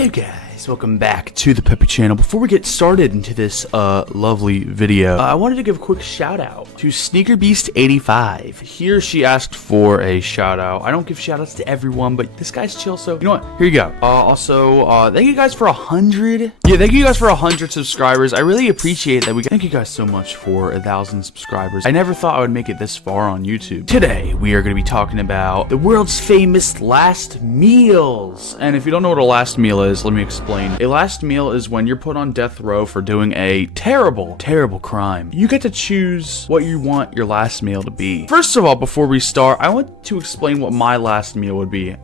Hey guys, welcome back to the Peppy channel. Before we get started into this lovely video, I wanted to give a quick shout out to SneakerBeast85. Here she asked for a shout out. I don't give shout outs to everyone, but this guy's chill, so you know what? Here you go. Also, thank you guys for 100. Yeah, thank you guys for 100 subscribers. I really appreciate that. Thank you guys so much for 1,000 subscribers. I never thought I would make it this far on YouTube. Today, we are going to be talking about the world's famous last meals. And if you don't know what a last meal is, let me explain. A last meal is when you're put on death row for doing a terrible, terrible crime. You get to choose what you want your last meal to be. First of all, before we start, I want to explain what my last meal would be.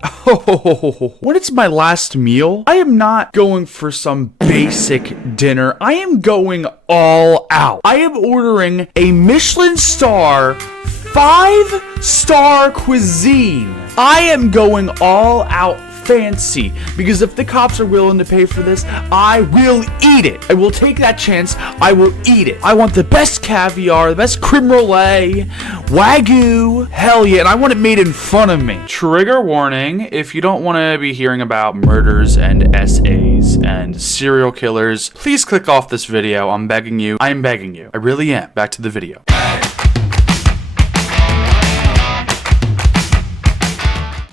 When it's my last meal, I am not going for some basic dinner. I am going all out. I am ordering a Michelin star 5-star cuisine. I am going all out fancy, because if the cops are willing to pay for this, I will eat it. I will take that chance. I will eat it. I want the best caviar, the best creme brulee, Wagyu, hell yeah, and I want it made in front of me. Trigger warning, if you don't want to be hearing about murders and SAs and serial killers, please click off this video. I'm begging you. I am begging you. I really am. Back to the video.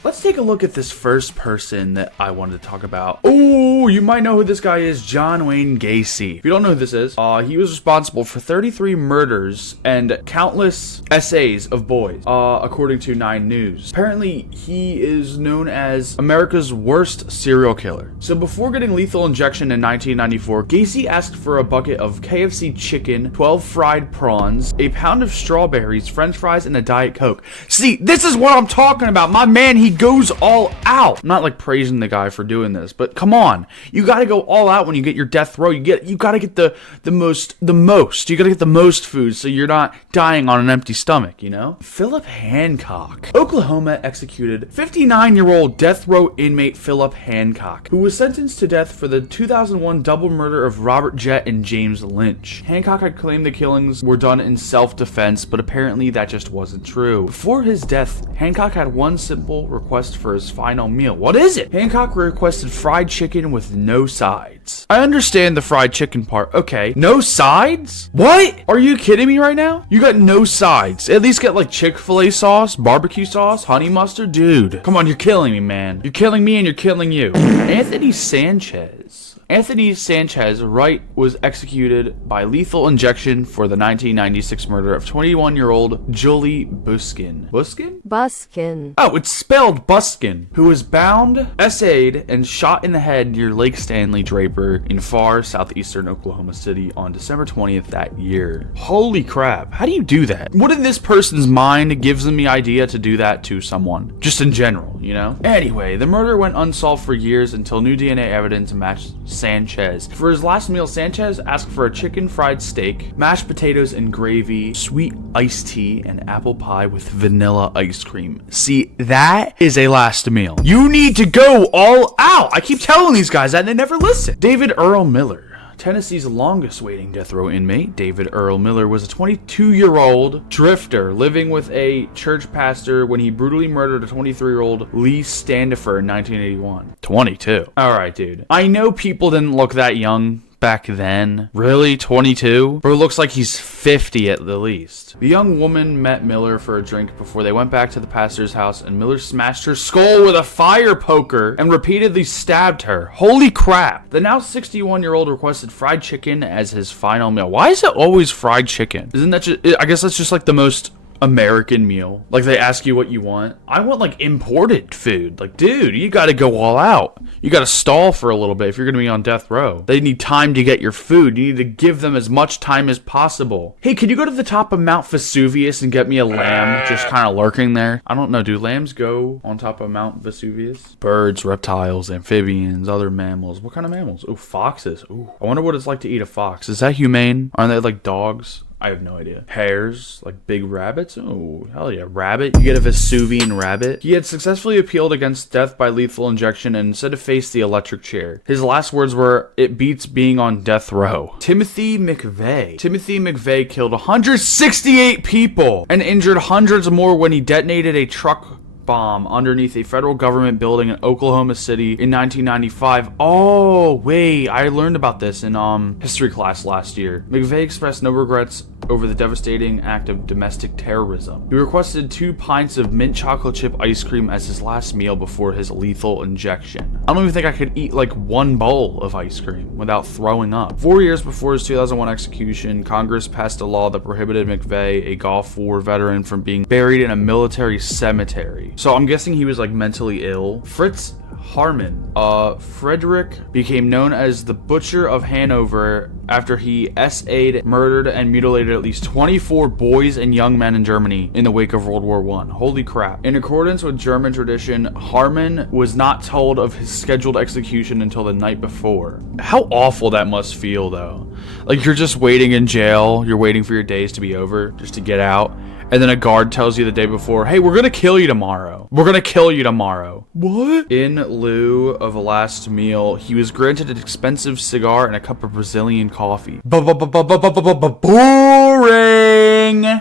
Let's take a look at this first person that I wanted to talk about. Oh, you might know who this guy is, John Wayne Gacy. If you don't know who this is, he was responsible for 33 murders and countless SAs of boys, according to 9 News. Apparently, he is known as America's worst serial killer. So before getting lethal injection in 1994, Gacy asked for a bucket of KFC chicken, 12 fried prawns, a pound of strawberries, french fries, and a Diet Coke. See, this is what I'm talking about. My man, he goes all out. I'm not like praising the guy for doing this, but come on, you got to go all out when you get your death row. You got to get the most. You got to get the most food so you're not dying on an empty stomach, you know? Philip Hancock. Oklahoma executed 59-year-old death row inmate Philip Hancock, who was sentenced to death for the 2001 double murder of Robert Jett and James Lynch. Hancock had claimed the killings were done in self-defense, but apparently that just wasn't true. Before his death, Hancock had one simple request for his final meal. What is it? Hancock requested fried chicken with no sides. I understand the fried chicken part. Okay, no sides? What? Are you kidding me right now? You got no sides. At least get like Chick-fil-A sauce, barbecue sauce, honey mustard. Dude, come on, you're killing me, man. You're killing me and you're killing you. Anthony Sanchez. Anthony Sanchez Wright was executed by lethal injection for the 1996 murder of 21-year-old Julie Buskin. Buskin? Oh, it's spelled Buskin, who was bound, SA'd, and shot in the head near Lake Stanley Draper in far southeastern Oklahoma City on December 20th that year. Holy crap, how do you do that? What in this person's mind gives them the idea to do that to someone? Just in general, you know? Anyway, the murder went unsolved for years until new DNA evidence matched Sanchez. For his last meal, Sanchez asked for a chicken fried steak, mashed potatoes and gravy, sweet iced tea, and apple pie with vanilla ice cream. See, that is a last meal. You need to go all out. I keep telling these guys that and they never listen. David Earl Miller. Tennessee's longest waiting death row inmate, David Earl Miller, was a 22-year-old drifter living with a church pastor when he brutally murdered a 23-year-old Lee Standifer in 1981. 22. All right, dude. I know people didn't look that young back then. Really? 22? Bro, looks like he's 50 at the least. The young woman met Miller for a drink before they went back to the pastor's house, and Miller smashed her skull with a fire poker and repeatedly stabbed her. Holy crap. The now 61-year-old requested fried chicken as his final meal. Why is it always fried chicken? Isn't that just, I guess that's just like the most American meal. Like they ask you what you want. I want like imported food. Like, dude, you got to go all out. You got to stall for a little bit if you're going to be on death row. They need time to get your food. You need to give them as much time as possible. Hey, can you go to the top of Mount Vesuvius and get me a lamb just kind of lurking there? I don't know. Do lambs go on top of Mount Vesuvius? Birds, reptiles, amphibians, other mammals. What kind of mammals? Oh, foxes. Oh, I wonder what it's like to eat a fox. Is that humane? Aren't they like dogs? I have no idea. Hares, like big rabbits? Oh, hell yeah. Rabbit? You get a Vesuvian rabbit? He had successfully appealed against death by lethal injection and said to face the electric chair. His last words were, "It beats being on death row." Timothy McVeigh. Timothy McVeigh killed 168 people and injured hundreds more when he detonated a truck bomb underneath a federal government building in Oklahoma City in 1995. Oh, wait, I learned about this in history class last year. McVeigh expressed no regrets over the devastating act of domestic terrorism. He requested 2 pints of mint chocolate chip ice cream as his last meal before his lethal injection. I don't even think I could eat like 1 bowl of ice cream without throwing up. 4 years before his 2001 execution, Congress passed a law that prohibited McVeigh, a Gulf War veteran, from being buried in a military cemetery. So I'm guessing he was like mentally ill. Fritz Harman. Frederick became known as the Butcher of Hanover after he SA'd, murdered, and mutilated at least 24 boys and young men in Germany in the wake of World War I. Holy crap. In accordance with German tradition, Harman was not told of his scheduled execution until the night before. How awful that must feel, though. Like, you're just waiting in jail, you're waiting for your days to be over, just to get out. And then a guard tells you the day before, hey, we're gonna kill you tomorrow. We're gonna kill you tomorrow. What? In lieu of a last meal, he was granted an expensive cigar and a cup of Brazilian coffee. Boring!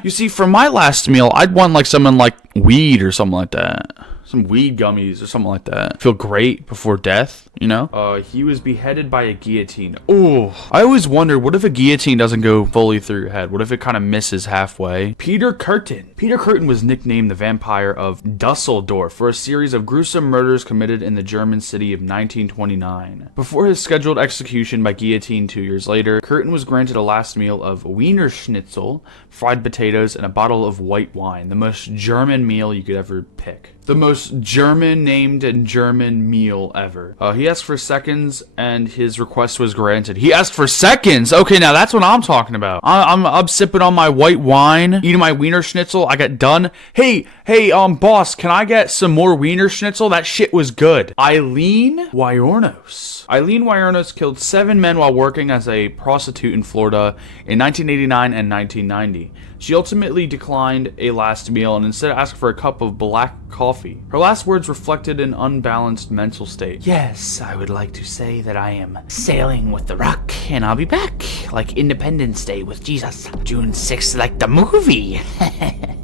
You see, for my last meal, I'd want like something like weed or something like that. Some weed gummies or something like that. Feel great before death, you know? He was beheaded by a guillotine. Oh, I always wonder, what if a guillotine doesn't go fully through your head? What if it kind of misses halfway? Peter Kürten. Peter Kürten was nicknamed the Vampire of Dusseldorf for a series of gruesome murders committed in the German city of 1929. Before his scheduled execution by guillotine 2 years later, Kürten was granted a last meal of Wiener Schnitzel, fried potatoes, and a bottle of white wine. The most German meal you could ever pick. The most German named and German meal ever. He asked for seconds and his request was granted. He asked for seconds? Okay, now that's what I'm talking about. I'm sipping on my white wine, eating my Wiener Schnitzel. I got done. Hey, boss, can I get some more Wiener Schnitzel? That shit was good. Eileen Wuornos. Eileen Wuornos killed 7 men while working as a prostitute in Florida in 1989 and 1990. She ultimately declined a last meal and instead asked for a cup of black coffee. Her last words reflected an unbalanced mental state. Yes, I would like to say that I am sailing with the rock and I'll be back, like Independence Day with Jesus. June 6th, like the movie.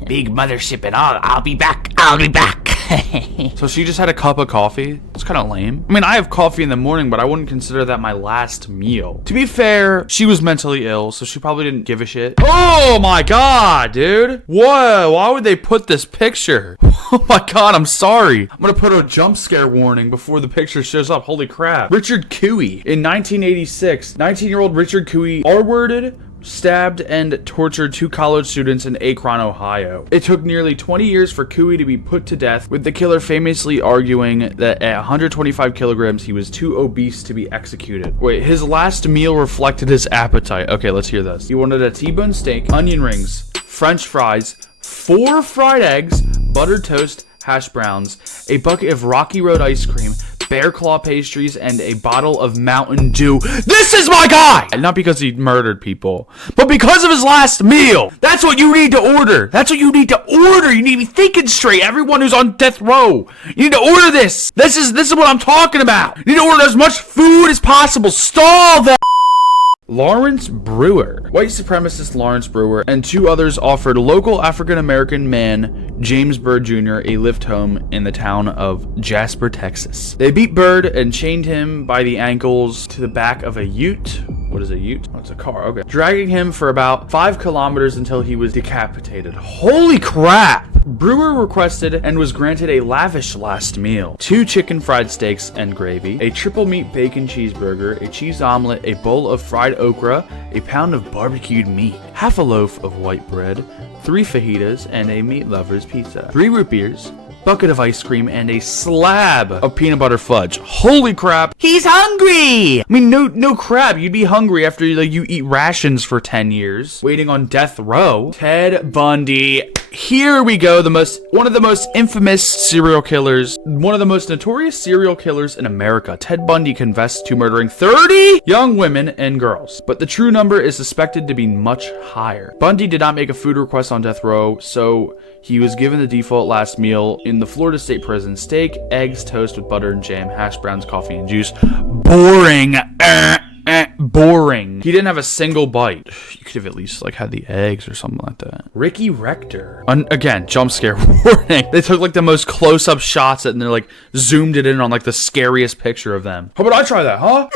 Big mothership and all, I'll be back. So she just had a cup of coffee? It's kind of lame. I mean, I have coffee in the morning, but I wouldn't consider that my last meal. To be fair, she was mentally ill, so she probably didn't give a shit. Oh my god, dude. Whoa, why would they put this picture? Oh my god, I'm sorry. I'm gonna put a jump scare warning before the picture shows up. Holy crap. Richard Cooey. In 1986, 19-year-old Richard Cooey R-worded, stabbed, and tortured 2 college students in Akron, Ohio. It took nearly 20 years for Cooey to be put to death, with the killer famously arguing that at 125 kilograms he was too obese to be executed. Wait, his last meal reflected his appetite. Okay, let's hear this. He wanted a T-bone steak, onion rings, French fries, 4 fried eggs, buttered toast, hash browns, a bucket of Rocky Road ice cream, Bear Claw pastries, and a bottle of Mountain Dew. This is my guy! And not because he murdered people, but because of his last meal. That's what you need to order. That's what you need to order. You need to be thinking straight. Everyone who's on death row, you need to order this. This is what I'm talking about. You need to order as much food as possible. Stall that. Lawrence Brewer. White supremacist Lawrence Brewer and 2 others offered local African-American man James Byrd Jr. a lift home in the town of Jasper, Texas. They beat Byrd and chained him by the ankles to the back of a ute. What is a ute? Oh, it's a car. Okay. Dragging him for about 5 kilometers until he was decapitated. Holy crap! Brewer requested and was granted a lavish last meal. 2 chicken fried steaks and gravy, a triple meat bacon cheeseburger, a cheese omelet, a bowl of fried okra, a pound of barbecued meat, half a loaf of white bread, 3 fajitas, and a meat lover's pizza. 3 root beers, bucket of ice cream, and a slab of peanut butter fudge. Holy crap. He's hungry! I mean, no crap. You'd be hungry after you eat rations for 10 years, waiting on death row. Ted Bundy. Here we go. One of the most infamous serial killers, one of the most notorious serial killers in America. Ted Bundy confessed to murdering 30 young women and girls, but the true number is suspected to be much higher. Bundy did not make a food request on death row, so he was given the default last meal in the Florida State Prison: steak, eggs, toast with butter and jam, hash browns, coffee, and juice. Boring. boring. He didn't have a single bite. You could have at least like had the eggs or something like that. Ricky Rector. Again, jump scare warning. They took like the most close-up shots and they're like zoomed it in on like the scariest picture of them. How about I try that, huh?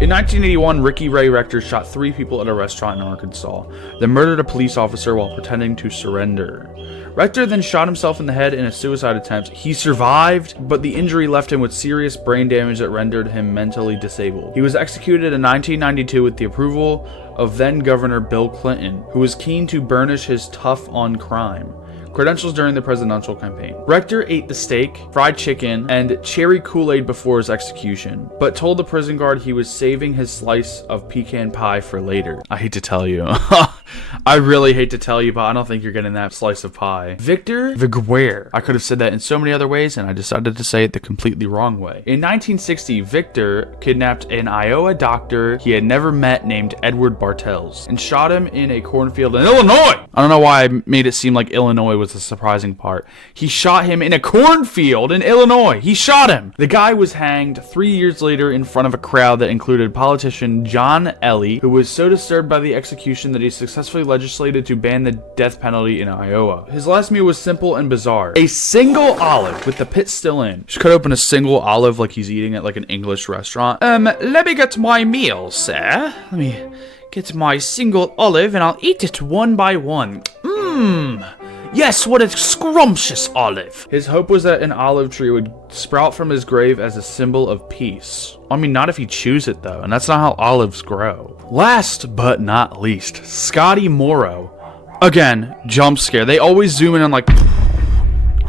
In 1981, Ricky Ray Rector shot 3 people at a restaurant in Arkansas. They murdered a police officer while pretending to surrender. Rector then shot himself in the head in a suicide attempt. He survived, but the injury left him with serious brain damage that rendered him mentally disabled. He was executed in 1992 with the approval of then-Governor Bill Clinton, who was keen to burnish his tough on crime credentials during the presidential campaign. Rector ate the steak, fried chicken, and cherry Kool-Aid before his execution, but told the prison guard he was saving his slice of pecan pie for later. I hate to tell you. I really hate to tell you, but I don't think you're getting that slice of pie. Victor Viguer. I could have said that in so many other ways, and I decided to say it the completely wrong way. In 1960, Victor kidnapped an Iowa doctor he had never met named Edward Bartels and shot him in a cornfield in Illinois. I don't know why I made it seem like Illinois was the surprising part. He shot him in a cornfield in Illinois. He shot him. The guy was hanged 3 years later in front of a crowd that included politician John Elly, who was so disturbed by the execution that he successfully legislated to ban the death penalty in Iowa. His last meal was simple and bizarre. A single olive with the pit still in. Just cut open a single olive like he's eating at like an English restaurant. Let me get my meal, sir. Let me get my single olive and I'll eat it one by one. Yes, what a scrumptious olive. His hope was that an olive tree would sprout from his grave as a symbol of peace. I mean, not if you choose it though, and that's not how olives grow. Last but not least, Scotty Morrow. Again, jump scare. They always zoom in on like...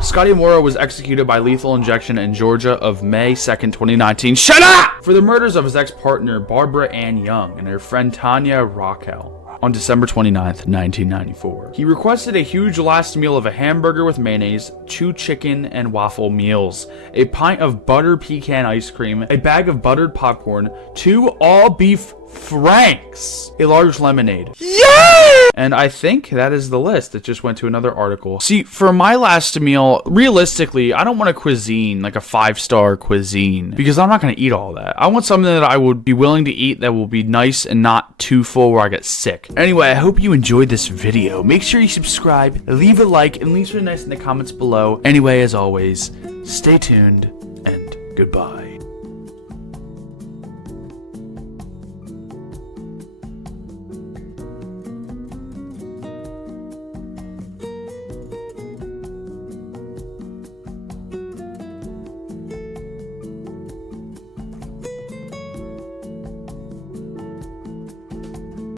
Scotty Morrow was executed by lethal injection in Georgia of May 2nd, 2019. Shut up! For the murders of his ex-partner, Barbara Ann Young, and her friend Tanya Raquel. On December 29th, 1994. He requested a huge last meal of a hamburger with mayonnaise, 2 chicken and waffle meals, a pint of butter pecan ice cream, a bag of buttered popcorn, 2 all-beef franks, a large lemonade. Yeah! And I think that is the list. It just went to another article. See, for my last meal, realistically, I don't want a cuisine, like a 5-star cuisine, because I'm not going to eat all that. I want something that I would be willing to eat that will be nice and not too full where I get sick. Anyway, I hope you enjoyed this video. Make sure you subscribe, leave a like, and leave something nice in the comments below. Anyway, as always, stay tuned, and goodbye.